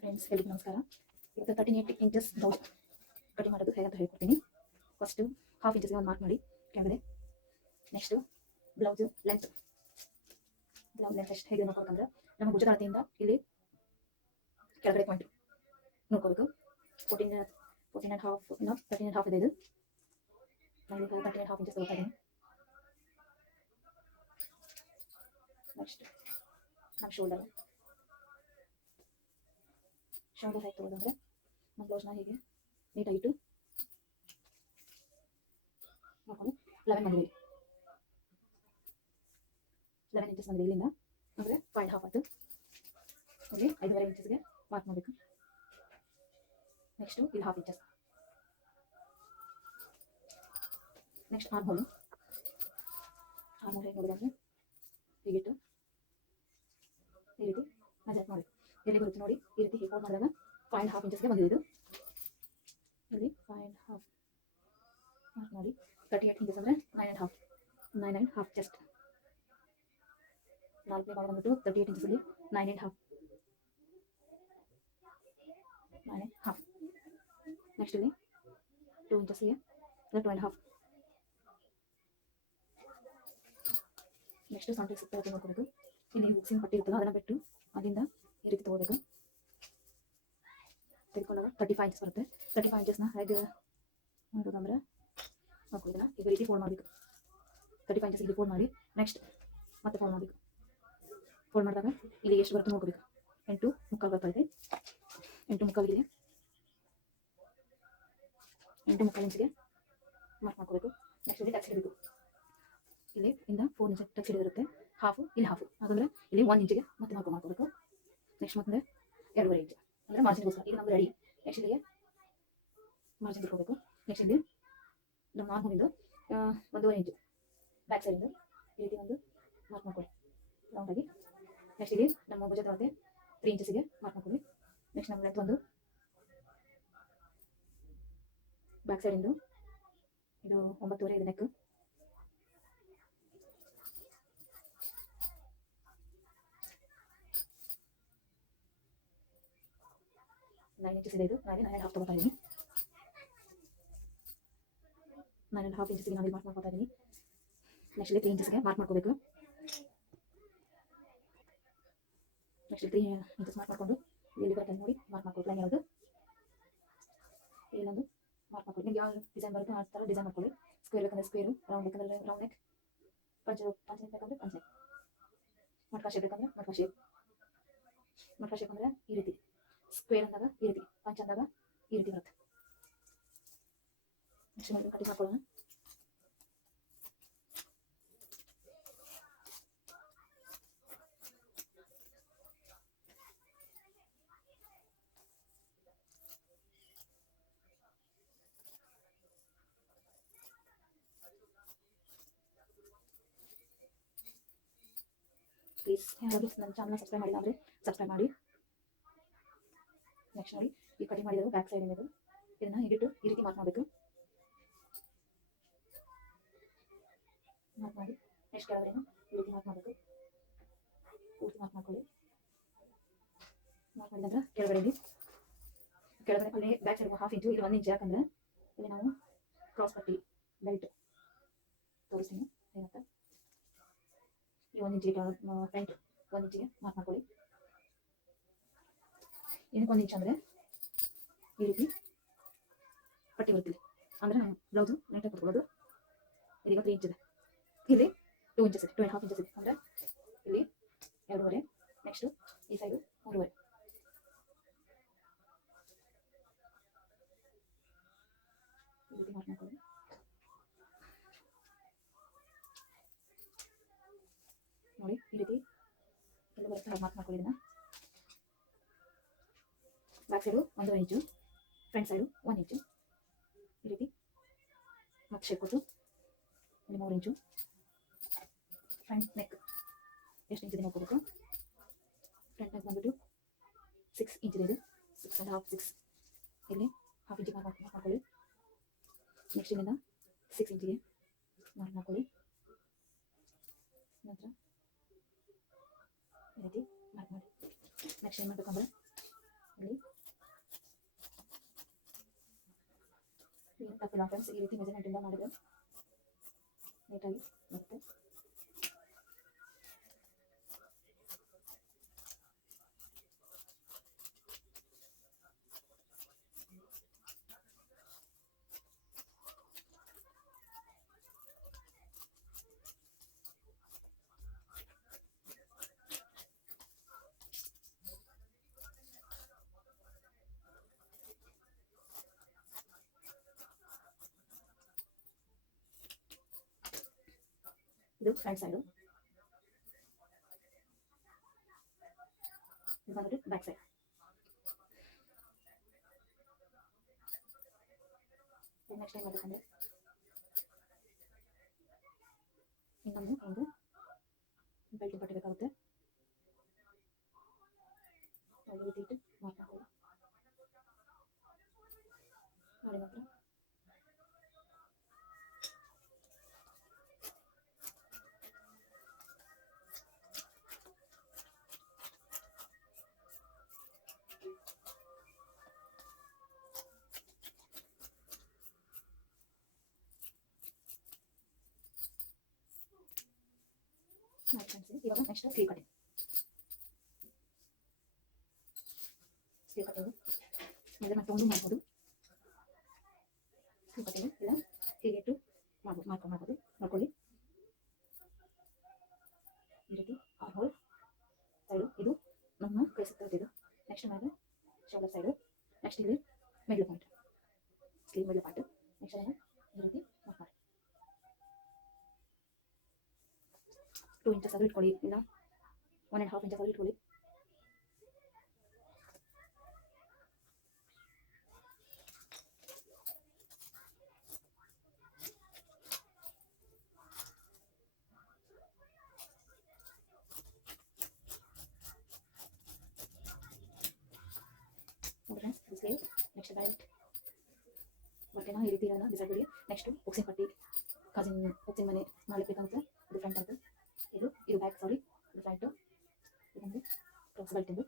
Friends, ಎಲ್ಲರಿಗೂ ನಮಸ್ಕಾರ. ಇವತ್ತು 38 ಇಂಚಸ್ ಬ್ಲೌಸ್ ಕಟಿಂಗ್ ಮಾಡೋದು ಹೇಗೆ ಅಂತ ಹೇಳ್ಕೊಡ್ತೀನಿ. ಫಸ್ಟು ಹಾಫ್ ಇಂಚಸ್ಗೆ ಒಂದು ಮಾರ್ಕ್ ಮಾಡಿ ಕೆಳಗಡೆ. ನೆಕ್ಸ್ಟು ಬ್ಲೌಸ್ ಲೆಂತ್ ಎಷ್ಟು ಹೇಗೆ ನೋಡ್ಬೇಕಂದ್ರೆ ನಮ್ಮ ಭುಜದ ಅಳತೆಯಿಂದ ಇಲ್ಲಿ ಕೆಳಗಡೆ ಪಾಯಿಂಟ್ ನೋಡ್ಕೋಬೇಕು. 14.5 ಇನ್ನು 13.5 ಇದೆ. ಇದು ನಾನು 13.5 ಇಂಚಸ್ ತಗೋತಾ ಇದ್ದೀನಿ. ನೆಕ್ಸ್ಟ್ ನಮ್ಮ ಶೋಲ್ಡರ್ ಹೇಗೆ ತಗೋದಂದ್ರೆ ನಮ್ಮ ಬ್ಲೌಸ್ನ ಹೀಗೆ ನೀಟಾಗಿಟ್ಟು ನೋಡ್ಕೊಂಡು 11 ಬಂದಿದೆ. 11 ಇಂಚಸ್ ಬಂದಿದೆ. ಇಲ್ಲಿಂದ ಅಂದರೆ 5.5 ಆಯ್ತು. ಇಲ್ಲಿ 5.5 ಇಂಚಸ್ಗೆ ಮಾರ್ಕ್ ಮಾಡಬೇಕು. ನೆಕ್ಸ್ಟು ಇಲ್ಲಿ half inches. Next arm hole ಹೇಗೆ ನೋಡಿದ್ರೆ ಹೀಗಿಟ್ಟು ಈ ರೀತಿ ಅಡ್ಜಸ್ಟ್ ಮಾಡಿ ಎಲ್ಲಿ ಬರುತ್ತೆ ನೋಡಿ. ಈ ರೀತಿ ಹೀಗೆ ಮಾಡಿದಾಗ 5.5 ಇಂಚಸ್ಗೆ ಬಂದಿದೆ. ಇದು ಇಲ್ಲಿ 5.5 ಮಾರ್ಕ್ ಮಾಡಿ. 38 ಇಂಚಸ್ ಅಂದರೆ 9.5 ಚೆಸ್ಟ್. ನಾಲ್ಕನೇ ಭಾಗ ಬಂದ್ಬಿಟ್ಟು 38 ಇಂಚಸ್ಗೆ 9.5. ನೆಕ್ಸ್ಟ್ ಇಲ್ಲಿ 2 ಇಂಚಸ್ಗೆ 2.5. ನೆಕ್ಸ್ಟ್ ಸೆಂಟ್ರಿಗೆ ಸುತ್ತ ನೋಡ್ಕೋಬೇಕು. ಇಲ್ಲಿ ಹುಕ್ಸಿನ ಪಟ್ಟಿ ಇರ್ತದೆ, ಅದನ್ನು ಬಿಟ್ಟು ಅಲ್ಲಿಂದ ಈ ರೀತಿ ತೊಗೋಬೇಕು. ತೆಗೆದುಕೊಂಡಾಗ 35 ಇಂಚಸ್ ಬರುತ್ತೆ. 35 ಇಂಚಸ್ನ ಹೇಗೆ ಮಾಡೋದಂದ್ರೆ ನೋಡ್ಕೊಳ್ಳೋದನ್ನ ಈಗ ರೀತಿ ಫೋಲ್ಡ್ ಮಾಡಬೇಕು. 35 ಇಂಚಸ್ ಇಲ್ಲಿ ಫೋಲ್ಡ್ ಮಾಡಿ ನೆಕ್ಸ್ಟ್ ಮತ್ತೆ ಫೋಲ್ಡ್ ಮಾಡಬೇಕು. ಫೋಲ್ಡ್ ಮಾಡಿದಾಗ ಇಲ್ಲಿ ಎಷ್ಟು ಬರುತ್ತೆ ನೋಡ್ಕೋಬೇಕು. 8.75 ಬರ್ತಾ ಇದೆ. 8.75 ಇಲ್ಲಿ 8.75 ಇಂಚಿಗೆ ಮಾರ್ಕ್ ಮಾಡ್ಕೋಬೇಕು. ನೆಕ್ಸ್ಟ್ ಇಲ್ಲಿ ಟಚ್ ಹಿಡಬೇಕು. ಇಲ್ಲಿ ಇಂದ 4 ಇಂಚ್ ಟಚ್ ಹಿಡಿದಿರುತ್ತೆ. ಹಾಫು ಇಲ್ಲಿ ಹಾಫು, ಹಾಗಂದ್ರೆ ಇಲ್ಲಿ 1 ಇಂಚಿಗೆ ಮತ್ತೆ ಮಾರ್ಕ್ ಮಾಡ್ಕೋಬೇಕು. ನೆಕ್ಸ್ಟ್ ಮತ್ತೆ 2.5 ಇಂಚ್ ಅಂದರೆ ಮಾರ್ಜಿನ್ಗೋಸ್ಕರ. ಈಗ ನಮ್ದು ರೆಡಿ. ನೆಕ್ಸ್ಟ್ ಇಲ್ಲಿಗೆ ಮಾರ್ಜಿನ್ ಇಟ್ಕೋಬೇಕು. ನೆಕ್ಸ್ಟ್ ಇಲ್ಲಿ ನಮ್ಮ ಆರ್ಮ್ ಹೋಲಿಂದು 1.5 ಇಂಚು ಬ್ಯಾಕ್ ಸೈಡಿಂದ ಈ ರೀತಿ ಒಂದು ಮಾರ್ಕ್ ಮಾಡ್ಕೊಳ್ಳಿ ರೌಂಡಾಗಿ. ನೆಕ್ಸ್ಟ್ ಇಲ್ಲಿ ನಮ್ಮ ಭುಜದ ಅಳತೆ 3 ಇಂಚಸ್ಗೆ ಮಾರ್ಕ್ ಮಾಡ್ಕೊಳ್ಳಿ. ನೆಕ್ಸ್ಟ್ ನಮ್ಮ ಲೆಂತ್ ಒಂದು ಬ್ಯಾಕ್ ಸೈಡಿಂದು ಇದು 9.5 ಇದೆ ನೆಕ್. ನೈನ್ ಇಂಚಸ್ ಇದೆ. ಇದು ನಾನು 9.5 ತಗೋತಾ ಇದ್ದೀನಿ. 9.5 ಇಂಚಸ್ಗೆ ನಾನು ಮಾರ್ಕ್ ಮಾಡ್ಕೊತಾ ಇದ್ದೀನಿ. ನೆಕ್ಸ್ಟ್ ಇಲ್ಲಿ 3 ಇಂಚಸ್ಗೆ ಮಾರ್ಕ್ ಮಾಡ್ಕೋಬೇಕು. ನೆಕ್ಸ್ಟ್ 3 ಇಂಚಸ್ ಮಾರ್ಕ್ ಮಾಡ್ಕೊಂಡು ಇಲ್ಲಿ ಬರುತ್ತೆ ನೋಡಿ ಮಾರ್ಕ್ ಮಾಡ್ಕೊಳ್ಳಿ. ಲೈನ್ ಯಾವುದು ಇಲ್ಲೊಂದು ಮಾರ್ಕ್ ಮಾಡ್ಕೊಳ್ಳಿ. ನಿಮ್ಗೆ ಯಾವ ಡಿಸೈನ್ ಬರುತ್ತೋ ಆ ಥರ ಡಿಸೈನ್ ಮಾಡ್ಕೊಳ್ಳಿ. ಸ್ಕ್ವೇರ್ ಬೇಕಂದ್ರೆ ಸ್ಕ್ವೇರು, ರೌಂಡ್ ಬೇಕಂದ್ರೆ ರೌಂಡ್ ನೆಕ್, ಪಂಚೆ ಬೇಕಂದ್ರೆ ಪಂಚೆ, ಮಟ್ಕಾ ಶೇಪ್ ಬೇಕಂದ್ರೆ ಮಟ್ಕಾ ಶೇಪ್. ಮಟ್ಕಾ ಶೇಪ್ ಅಂದರೆ ಈ ರೀತಿ, ಸ್ಕ್ವೇರ್ ಅಂದಾಗ ಈ ರೀತಿ, ಪಂಚ್ ಅಂದಾಗ ಈ ರೀತಿ ಬರುತ್ತೆ. ನೆಕ್ಸ್ಟ್ ನಾವು ಕಟಿಂಗ್ ಮಾಡ್ಕೊಳ್ಳೋಣ. ಪ್ಲೀಸ್ ಯಾರಾದರೂ ನನ್ನ ಚಾನಲ್ನ ಸಬ್ಸ್ಕ್ರೈಬ್ ಮಾಡಿಲ್ಲ ಅಂದರೆ ಸಬ್ಸ್ಕ್ರೈಬ್ ಮಾಡಿ. ನೆಕ್ಸ್ಟ್ ನೋಡಿ ಈ ಕಟಿಂಗ್ ಮಾಡಿದ್ರು ಬ್ಯಾಕ್ ಸೈಡ್ ಇದೆ. ಇದನ್ನ ಹಿಡಿಟ್ಟು ಈ ರೀತಿ ಮಾರ್ಕ್ ಮಾಡಬೇಕು. ಮಾರ್ಕ್ ಮಾಡಿ ನೆಕ್ಸ್ಟ್ ಕೆಳಗಡೆನು ಈ ರೀತಿ ಮಾರ್ಕ್ ಮಾಡಬೇಕು. ಪೂರ್ತಿ ಮಾರ್ಕ್ ಮಾಡ್ಕೊಳ್ಳಿ. ಮಾರ್ಕ್ ಮಾಡಿದಾಗ ಕೆಳಗಡೆ ಅಲ್ಲಿ ಬ್ಯಾಕ್ ಸೈಡ್ 1/2 ಇಂಚು, ಇಲ್ಲಿ 1 ಇಂಚ್. ಯಾಕಂದ್ರೆ ಇಲ್ಲಿ ನಾವು ಕ್ರಾಸ್ ಪಟ್ಟಿ ಬೆಲ್ಟ್ ತೋರಿಸ್ತೀನಿ ಏನಂತ. ಈ 1 ಇಂಚಿಗೆ ಫ್ರಂಟ್ 1 ಇಂಚಿಗೆ ಮಾರ್ಕ್ ಮಾಡ್ಕೊಳ್ಳಿ. ಏನಕ್ಕೆ 1 ಇಂಚ್ ಅಂದರೆ ಈ ರೀತಿ ಪಟ್ಟಿ ಬರ್ತಿದೆ ಅಂದರೆ ನಾವು ಬ್ಲೌಸು ನೆಟ್ಟಾಗಿ ಕೊಟ್ಕೊಳ್ಳೋದು. ಇದೀಗ 3 ಇಂಚ್ ಇದೆ. ಇಲ್ಲಿ 2 ಇಂಚಸ್ ಇದೆ, 2.5 ಇಂಚಸ್ ಇದೆ ಅಂದರೆ ಇಲ್ಲಿ 2.5. ನೆಕ್ಸ್ಟು ಈ ಸೈಡು 3.5. ಈ ರೀತಿ ಮಾರ್ಕ್ ಮಾಡ್ಕೊಳ್ಳಿ. ನೋಡಿ ಈ ರೀತಿ ಎಲ್ಲ ಬರುತ್ತೆ ಮಾರ್ಕ್ ಮಾಡ್ಕೊಳ್ಳಿ. ಇದನ್ನ ಬ್ಯಾಕ್ ಸೈಡು 1.5 ಇಂಚು, ಫ್ರಂಟ್ ಸೈಡು 1 ಇಂಚು. ಈ ರೀತಿ ಮತ್ತೆ ಶೇಪ್ ಕೊಟ್ಟು ಇಲ್ಲಿ 3 ಇಂಚು. ಫ್ರಂಟ್ ನೆಕ್ ಎಷ್ಟು ಇಂಚಿದೆ ನೋಡ್ಕೋಬೇಕು. ಫ್ರಂಟ್ ನೆಕ್ ಬಂದ್ಬಿಟ್ಟು 6 ಇಂಚಿದೆ. ಇದು 6.5 6. ಇಲ್ಲಿ 1/2 ಇಂಚಿಗೆ ಮಾರ್ಕ್ ಮಾಡ್ಕೊಳ್ಳಿ. ನೆಕ್ಸ್ಟ್ ಇಲ್ಲಿಂದ 6 ಇಂಚಿಗೆ ಮಾರ್ಕ್ ಮಾಡ್ಕೊಳ್ಳಿ. ನಂತರ ಈ ರೀತಿ ಮಾರ್ಕ್ ಮಾಡಿ. ನೆಕ್ಸ್ಟ್ ಏನು ಮಾಡಬೇಕಂದ್ರೆ ಇಲ್ಲಿ ಇಲ್ಲ ಫ್ರೆಂಡ್ಸ್, ಈ ರೀತಿ ಮೆಜರ್ಮೆಂಟಿಂದ ಮಾಡಿದ್ರೆ ನೀಟಾಗಿ ಬರುತ್ತೆ. ಇದು ಫ್ರಂಟ್ ಸೈಡು, ಇದು ಬಂದ್ಬಿಟ್ಟು ಬ್ಯಾಕ್ ಸೈಡ್. ನೆಕ್ಸ್ಟ್ ಏನು ಮಾಡಬೇಕಂದ್ರೆ ಇನ್ನೊಂದು ಒಂದು ಬೆಲ್ಟ್ ಬಟ್ಟೆ ಬೇಕಾಗುತ್ತೆ. ಅಲ್ಲಿ ರೀತಿ ಇಟ್ಟು ಮಾರ್ಕ್ ಮಾಡ್ಕೊಳ್ಳಿ. ನೋಡಿ ಮಾತ್ರ ಇವಾಗ next sleeve cutting. Sleeve cutting measurement ತೊಗೊಂಡು ಮಾಡ್ಬೋದು. ಸ್ಲೀವ್ ಕಟಿಂಗ್ ಇಲ್ಲ ಹೀಗೆ ಇಟ್ಟು ಮಾಡ್ಬೋದು. ಮಾಡ್ಕೊಳ್ಳಿ. ಈ ರೀತಿ ಆರ್ಮ್ ಹೋಲ್ ಸೈಡು ಇದು ನಮ್ಮ ಕೈ ಸುತ್ತಿದ್ದು. ನೆಕ್ಸ್ಟ್ ಮೇಲೆ ಶೋಲ್ಡರ್ ಸೈಡು. ನೆಕ್ಸ್ಟ್ ಇಲ್ಲಿ middle point, sleeve middle point. Next ಅದನ್ನು ಈ ರೀತಿ ಮಾರ್ಕ್ ಮಾಡಿ 2 ಇಂಚಸ್ ಆದರೂ ಇಟ್ಕೊಳ್ಳಿ, ಇಲ್ಲ 1.5 ಇಂಚಸ್ ಆದರೂ ಇಟ್ಕೊಳ್ಳಿ. ಸ್ಲೀವ್ ನೆಕ್ಸ್ಟ್ ಬ್ಯಾಲೆಟ್ ಬಟ್ಟೆನ ಈ ರೀತಿ ಡಿಸೈಡ್ ಬಿಡಿ. ನೆಕ್ಸ್ಟ್ ಹುಕ್ಸಿನ ಪಟ್ಟಿ, ಹುಕ್ಸಿನ ಮನೆ ಮಾಡ್ಲಿಕ್ಕೆ ಬೇಕಾಗುತ್ತೆ. ಇದು ಫ್ರಂಟ್ ಆಯ್ತು, ಇದು ಬ್ಯಾಕ್, ಸಾರಿ ಇದು ಫ್ರಂಟು. ಇದೊಂದು ಕ್ರಾಸ್ ಬೆಲ್ಟಿಂದು